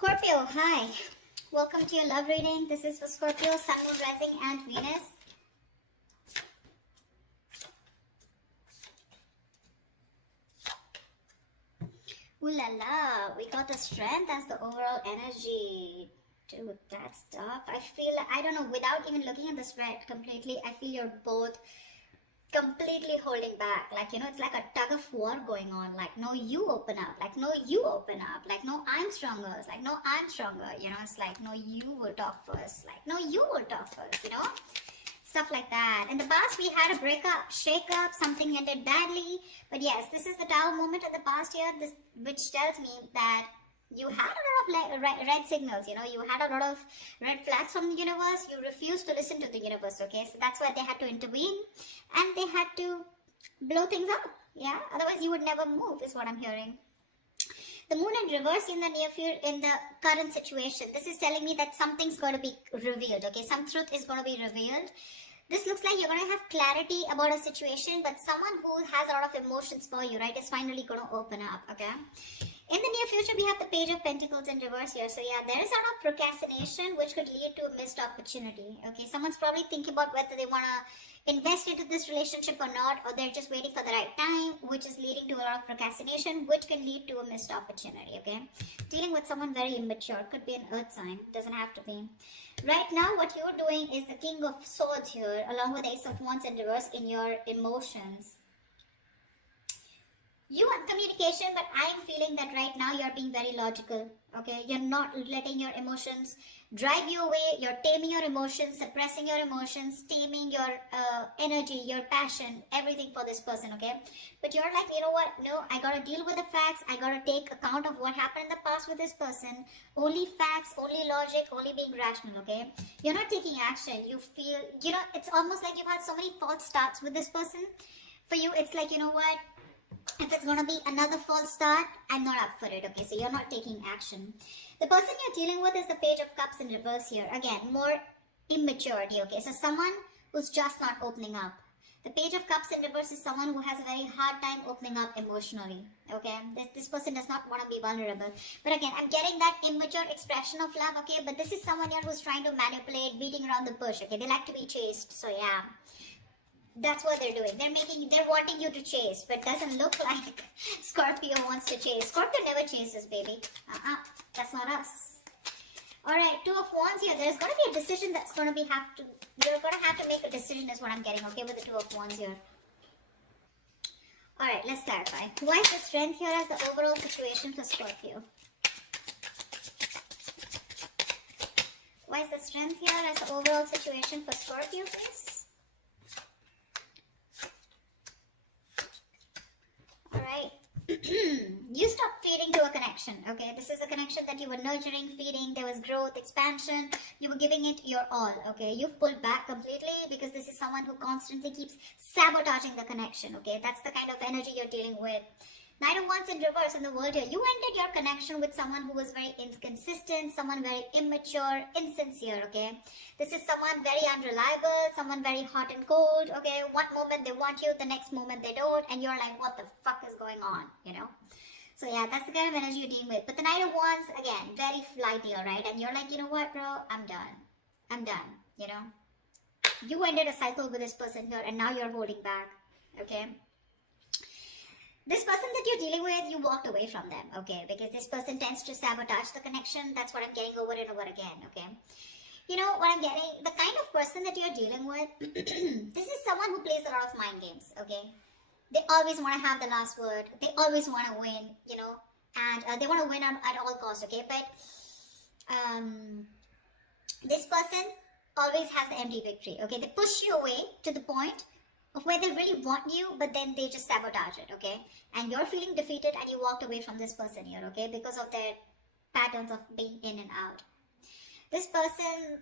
Scorpio, hi. Welcome to your love reading. This is for Scorpio, Sun, Moon, Rising, and Venus. Ooh la la, we got the strength as the overall energy. Dude, that's tough. I feel, I don't know, without even looking at the spread completely, I feel you're both completely holding back. Like, you know, it's like a tug of war going on. Like, no, you open up. Like, no, you open up. Like, no, I'm stronger. It's like, no, I'm stronger. You know, it's like, no, you will talk first. Like, no, you will talk first, you know? Stuff like that. In the past, we had a breakup, shake-up, something ended badly. But yes, this is the Tower moment of the past year, which tells me that you had a lot of red signals, you know, you had a lot of red flags from the universe. You refused to listen to the universe, okay? So that's why they had to intervene and they had to blow things up, yeah? Otherwise, you would never move, is what I'm hearing. The moon in reverse in the near future, in the current situation. This is telling me that something's going to be revealed, okay? Some truth is going to be revealed. This looks like you're going to have clarity about a situation, but someone who has a lot of emotions for you, right, is finally going to open up, okay? In the near future, we have the Page of Pentacles in reverse here. So yeah, there is a lot of procrastination which could lead to a missed opportunity. Okay, someone's probably thinking about whether they want to invest into this relationship or not, or they're just waiting for the right time, which is leading to a lot of procrastination, which can lead to a missed opportunity, okay? Dealing with someone very immature, could be an earth sign, doesn't have to be. Right now, what you're doing is the King of Swords here, along with Ace of Wands in reverse in your emotions. You want communication, but I'm feeling that right now you're being very logical, okay? You're not letting your emotions drive you away. You're taming your emotions, suppressing your emotions, taming your energy, your passion, everything for this person, okay? But you're like, you know what? No, I gotta deal with the facts. I gotta take account of what happened in the past with this person. Only facts, only logic, only being rational, okay? You're not taking action. You feel, you know, it's almost like you've had so many false starts with this person. For you, it's like, you know what? If it's going to be another false start, I'm not up for it, okay? So you're not taking action. The person you're dealing with is the Page of Cups in reverse here. Again, more immaturity, okay? So someone who's just not opening up. The Page of Cups in reverse is someone who has a very hard time opening up emotionally, okay? This person does not want to be vulnerable. But again, I'm getting that immature expression of love, okay? But this is someone here who's trying to manipulate, beating around the bush, okay? They like to be chased, so yeah. That's what they're doing. They're wanting you to chase, but doesn't look like Scorpio wants to chase. Scorpio never chases, baby. That's not us. Alright, Two of Wands here. There's going to be a decision that's going to be you're going to have to make a decision is what I'm getting, okay, with the Two of Wands here. Alright, let's clarify. Why is the strength here as the overall situation for Scorpio? Why is the strength here as the overall situation for Scorpio, please? Alright, you stopped feeding to a connection, okay? This is a connection that you were nurturing, feeding, there was growth, expansion, you were giving it your all, okay? You've pulled back completely because this is someone who constantly keeps sabotaging the connection, okay? That's the kind of energy you're dealing with. Knight of Wands in reverse in the world here. You ended your connection with someone who was very inconsistent, someone very immature, insincere, okay? This is someone very unreliable, someone very hot and cold, okay? One moment they want you, the next moment they don't, and you're like, what the fuck is going on, you know? So yeah, that's the kind of energy you're dealing with. But the Knight of Wands, again, very flighty, alright? And you're like, you know what, bro? I'm done. I'm done, you know? You ended a cycle with this person here, and now you're holding back, okay? This person that you're dealing with, you walked away from them, okay? Because this person tends to sabotage the connection. That's what I'm getting over and over again, okay? You know what I'm getting? The kind of person that you're dealing with, this is someone who plays a lot of mind games, okay? They always want to have the last word. They always want to win, you know? And they want to win at all costs, okay? But this person always has the empty victory, okay? They push you away to the point of where they really want you, but then they just sabotage it, okay? And you're feeling defeated and you walked away from this person here, okay? Because of their patterns of being in and out. This person,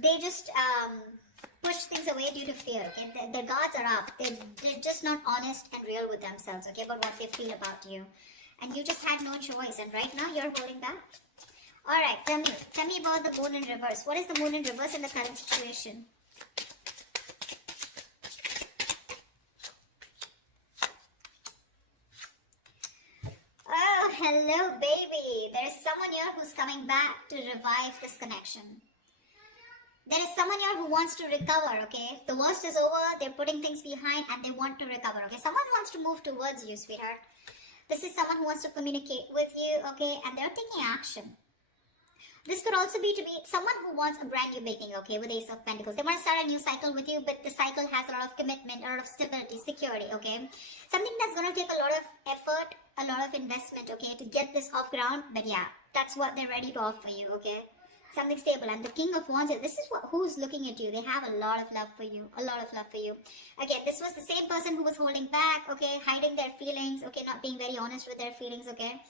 they just push things away due to fear, okay? Their guards are up. They're just not honest and real with themselves, okay? About what they feel about you. And you just had no choice, and right now you're holding back. Alright, tell me about the moon in reverse. What is the moon in reverse in the current situation? Hello, baby. There is someone here who's coming back to revive this connection. There is someone here who wants to recover, okay? The worst is over, they're putting things behind and they want to recover, okay? Someone wants to move towards you, sweetheart. This is someone who wants to communicate with you, okay? And they're taking action. This could also be someone who wants a brand new beginning, okay, with Ace of Pentacles. They want to start a new cycle with you, but the cycle has a lot of commitment, a lot of stability, security, okay? Something that's going to take a lot of effort, a lot of investment, okay, to get this off ground. But yeah, that's what they're ready to offer you, okay? Something stable. And the King of Wands, this is who's looking at you. They have a lot of love for you, a lot of love for you. Again, this was the same person who was holding back, okay, hiding their feelings, okay, not being very honest with their feelings, okay?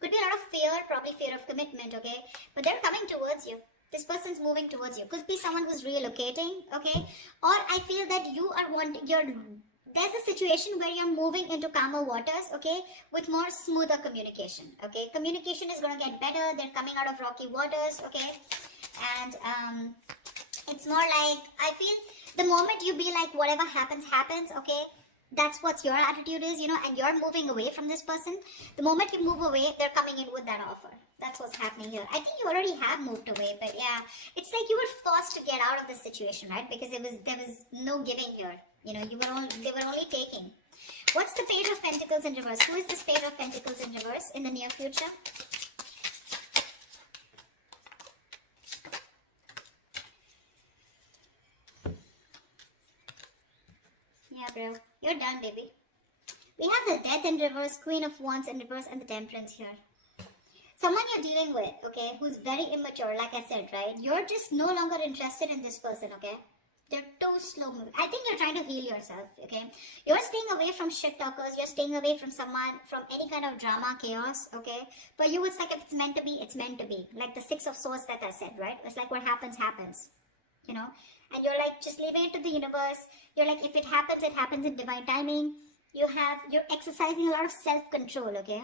Could be a lot of fear, probably fear of commitment, okay? But they're coming towards you. This person's moving towards you. Could be someone who's relocating, okay? Or I feel that you are there's a situation where you're moving into calmer waters, okay? With more smoother communication, okay? Communication is going to get better. They're coming out of rocky waters, okay? And it's more like, I feel the moment you be like, whatever happens, happens, okay? That's what your attitude is, you know, and you're moving away from this person. The moment you move away, they're coming in with that offer. That's what's happening here. I think you already have moved away, but yeah, it's like you were forced to get out of this situation, right? Because there was no giving here. You know, they were only taking. What's the Page of Pentacles in reverse? Who is this Page of Pentacles in reverse in the near future? Yeah, bro. You're done, baby. We have the Death in reverse, Queen of Wands in reverse, and the Temperance here. Someone you're dealing with, okay, who's very immature, like I said, right? You're just no longer interested in this person, okay? They're too slow moving. I think you're trying to heal yourself, okay? You're staying away from shit talkers. You're staying away from someone, from any kind of drama, chaos, okay? For you, it's like if it's meant to be, it's meant to be. Like the Six of Swords that I said, right? It's like what happens, happens, you know? And you're like, just leaving it to the universe. You're like, if it happens in divine timing. You're exercising a lot of self-control, okay?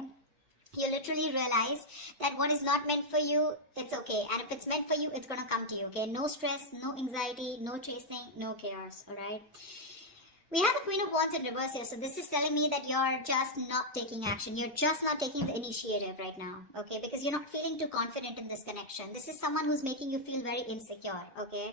You literally realize that what is not meant for you, it's okay. And if it's meant for you, it's going to come to you, okay? No stress, no anxiety, no chasing, no chaos, all right? We have the Queen of Wands in reverse here. So this is telling me that you're just not taking action. You're just not taking the initiative right now, okay? Because you're not feeling too confident in this connection. This is someone who's making you feel very insecure, okay?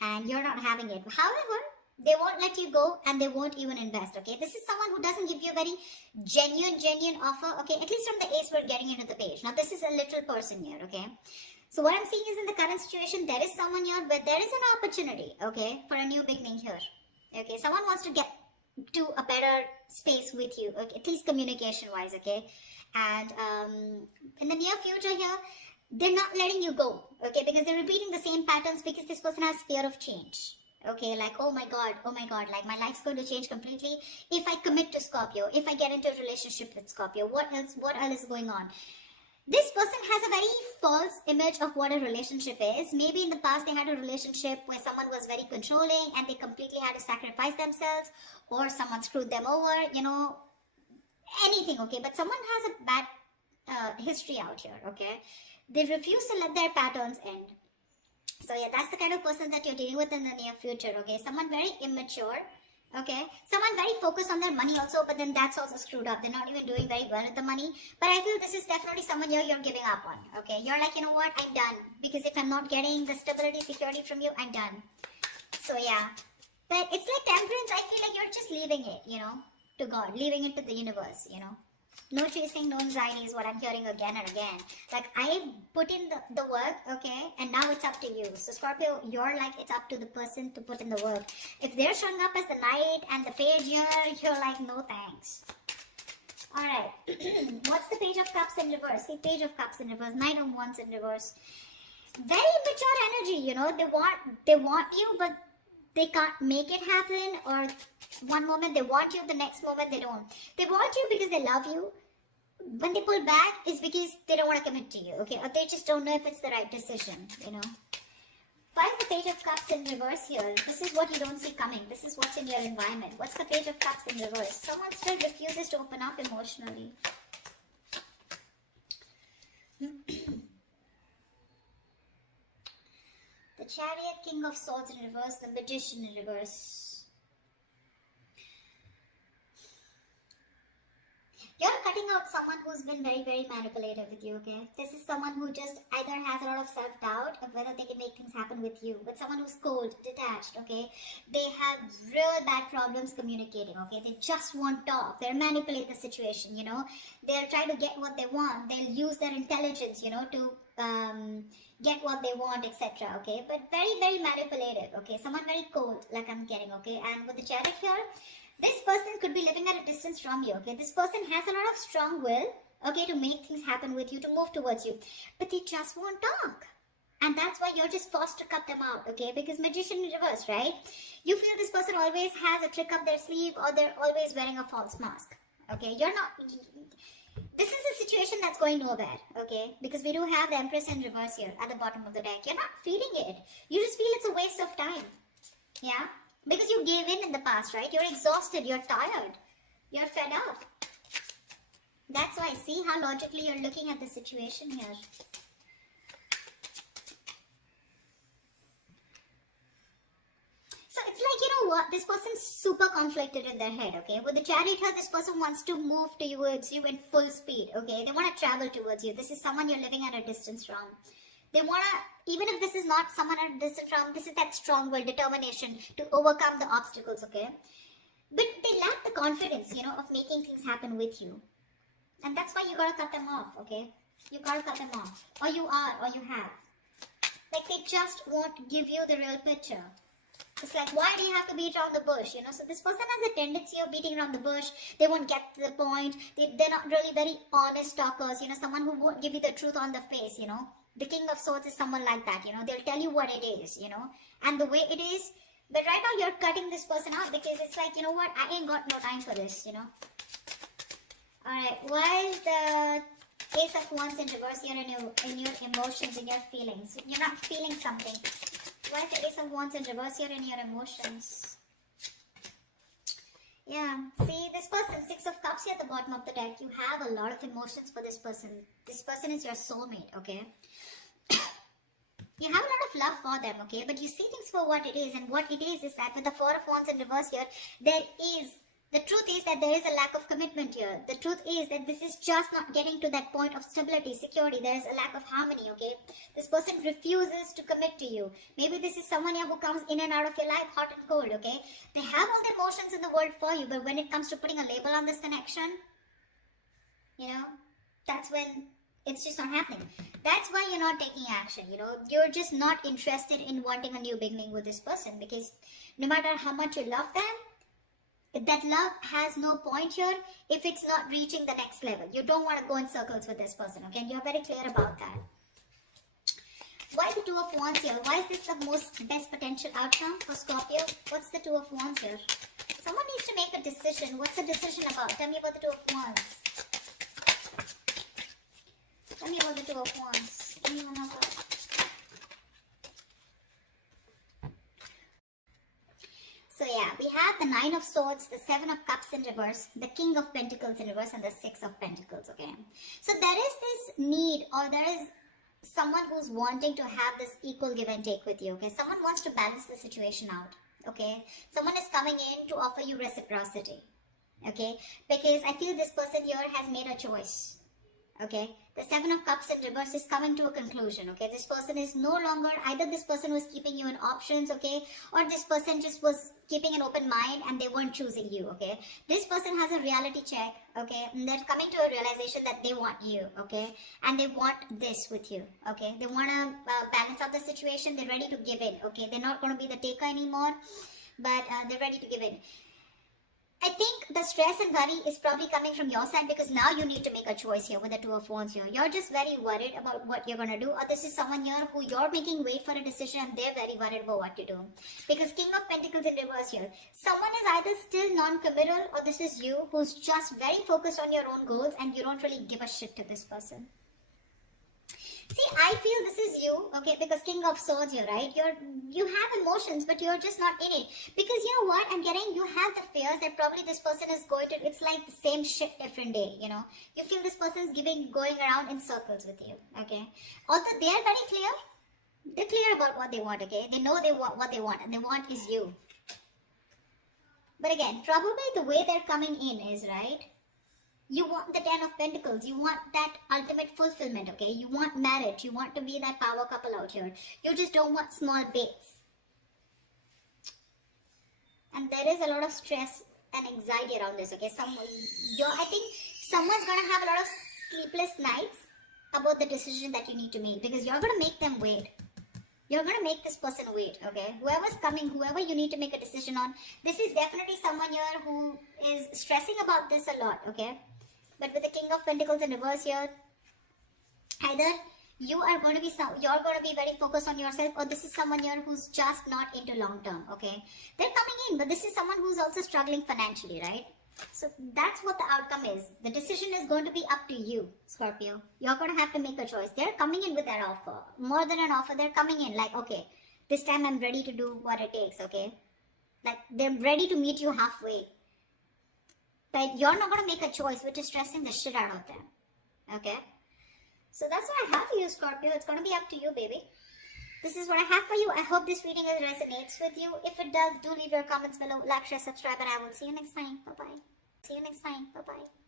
And you're not having it. However, they won't let you go and they won't even invest, okay? This is someone who doesn't give you a very genuine offer, okay? At least from the Ace, we're getting into the Page. Now, this is a literal person here, okay? So what I'm seeing is in the current situation, there is someone here, but there is an opportunity, okay, for a new beginning here, okay? Someone wants to get to a better space with you, okay? At least communication-wise, okay? And in the near future here, they're not letting you go, okay? Because they're repeating the same patterns because this person has fear of change. Okay, like, oh my god, like my life's going to change completely if I commit to Scorpio, if I get into a relationship with Scorpio. What else is going on? This person has a very false image of what a relationship is. Maybe in the past they had a relationship where someone was very controlling and they completely had to sacrifice themselves, or someone screwed them over, you know, anything, okay? But someone has a bad history out here, okay? They refuse to let their patterns end. So yeah, that's the kind of person that you're dealing with in the near future, okay? Someone very immature, okay? Someone very focused on their money also, but then that's also screwed up. They're not even doing very well with the money. But I feel this is definitely someone you're giving up on, okay? You're like, you know what? I'm done. Because if I'm not getting the stability, security from you, I'm done. So yeah. But it's like Temperance. I feel like you're just leaving it, you know, to God. Leaving it to the universe, you know. No chasing, no anxiety is what I'm hearing again and again. Like, I put in the work, okay? And now it's up to you. So, Scorpio, you're like, it's up to the person to put in the work. If they're showing up as the Knight and the Page here, you're like, no thanks. Alright. What's the Page of Cups in reverse? See, Page of Cups in reverse. Knight of Wands in reverse. Very mature energy, you know. They want you, but they can't make it happen. Or one moment they want you, the next moment they don't. They want you because they love you. When they pull back, it's because they don't want to commit to you, okay? Or they just don't know if it's the right decision, you know? Why is the Page of Cups in reverse here? This is what you don't see coming. This is what's in your environment. What's the Page of Cups in reverse? Someone still refuses to open up emotionally. The Chariot, King of Swords in reverse, the Magician in reverse. You're cutting out someone who's been very, very manipulative with you, okay? This is someone who just either has a lot of self-doubt of whether they can make things happen with you. But someone who's cold, detached, okay? They have real bad problems communicating, okay? They just won't talk. They'll manipulate the situation, you know? They'll try to get what they want. They'll use their intelligence, you know, to get what they want, etc., okay? But very, very manipulative, okay? Someone very cold, like I'm getting, okay? And with the Chariot here, this person could be living at a distance from you, okay? This person has a lot of strong will, okay, to make things happen with you, to move towards you. But they just won't talk. And that's why you're just forced to cut them out, okay? Because Magician in reverse, right? You feel this person always has a trick up their sleeve, or they're always wearing a false mask, okay? You're not... This is a situation that's going nowhere, okay? Because we do have the Empress in reverse here at the bottom of the deck. You're not feeling it. You just feel it's a waste of time, yeah? Because you gave in the past, right? You're exhausted, you're tired, you're fed up. That's why, see how logically you're looking at the situation here. So it's like, you know what, this person's super conflicted in their head, okay? With the Chariot here, this person wants to move towards you in full speed, okay? They want to travel towards you. This is someone you're living at a distance from. They want to, even if this is not someone at a distance from, this is that strong will, determination to overcome the obstacles, okay? But they lack the confidence, you know, of making things happen with you. And that's why you gotta cut them off, okay? You gotta cut them off. Or you are, or you have. Like, they just won't give you the real picture. It's like, why do you have to beat around the bush, you know? So this person has a tendency of beating around the bush. They won't get to the point. They're not really very honest talkers, you know, someone who won't give you the truth on the face, you know? The King of Swords is someone like that, you know? They'll tell you what it is, you know? And the way it is. But right now, you're cutting this person out because it's like, you know what? I ain't got no time for this, you know? Alright, why is the Ace of Wands in reverse here in your emotions, in your feelings? You're not feeling something. Why is the Ace of Wands in reverse here in your emotions? Yeah, see, this person, Six of Cups here at the bottom of the deck, you have a lot of emotions for this person. This person is your soulmate, okay? You have a lot of love for them, okay? But you see things for what it is, and what it is that with the Four of Wands in reverse here, the truth is that there is a lack of commitment here. The truth is that this is just not getting to that point of stability, security. There is a lack of harmony, okay? This person refuses to commit to you. Maybe this is someone here who comes in and out of your life, hot and cold, okay? They have all the emotions in the world for you, but when it comes to putting a label on this connection, you know, that's when it's just not happening. That's why you're not taking action, you know? You're just not interested in wanting a new beginning with this person, because no matter how much you love them, that love has no point here if it's not reaching the next level. You don't want to go in circles with this person, okay? And you're very clear about that. Why the Two of Wands here? Why is this the best potential outcome for Scorpio? What's the Two of Wands here? Someone needs to make a decision. What's the decision about? Tell me about the Two of Wands. Tell me about the Two of Wands. Anyone of us? So yeah, we have the Nine of Swords, the Seven of Cups in reverse, the King of Pentacles in reverse, and the Six of Pentacles, okay? So there is this need, or there is someone who's wanting to have this equal give and take with you, okay? Someone wants to balance the situation out, okay? Someone is coming in to offer you reciprocity, okay? Because I feel this person here has made a choice, okay? The Seven of Cups in reverse is coming to a conclusion, okay? This person is no longer, either this person was keeping you in options, okay? Or this person just was keeping an open mind and they weren't choosing you, okay? This person has a reality check, okay? And they're coming to a realization that they want you, okay? And they want this with you, okay? They want to balance out the situation. They're ready to give in, okay? They're not going to be the taker anymore, but they're ready to give in. I think the stress and worry is probably coming from your side, because now you need to make a choice here with the Two of Wands here. You're just very worried about what you're going to do, or this is someone here who you're making wait for a decision and they're very worried about what to do. Because King of Pentacles in reverse here. Someone is either still non-committal, or this is you who's just very focused on your own goals and you don't really give a shit to this person. See, I feel this is you, okay, because King of Swords here, right? You have emotions, but you're just not in it. Because you know what? I'm getting, you have the fears that probably this person is going to, it's like the same shit different day, you know? You feel this person's going around in circles with you, okay? Although they are very clear, they're clear about what they want, okay? They know they want what they want, and they want is you. But again, probably the way they're coming in is, right? You want the 10 of Pentacles. You want that ultimate fulfillment, okay? You want marriage. You want to be that power couple out here. You just don't want small baits. And there is a lot of stress and anxiety around this, okay? I think someone's going to have a lot of sleepless nights about the decision that you need to make, because you're going to make them wait. You're going to make this person wait, okay? Whoever's coming, whoever you need to make a decision on, this is definitely someone here who is stressing about this a lot, okay? But with the King of Pentacles in reverse here, either you're going to be very focused on yourself, or this is someone here who's just not into long term, okay? They're coming in, but this is someone who's also struggling financially, right? So that's what the outcome is. The decision is going to be up to you, Scorpio. You're going to have to make a choice. They're coming in with their offer. More than an offer, they're coming in like, okay, this time I'm ready to do what it takes, okay? Like, they're ready to meet you halfway. But you're not going to make a choice, which is stressing the shit out of them, okay? So that's what I have for you, Scorpio. It's going to be up to you, baby. This is what I have for you. I hope this reading resonates with you. If it does, do leave your comments below. Like, share, subscribe, and I will see you next time. Bye-bye. See you next time. Bye-bye.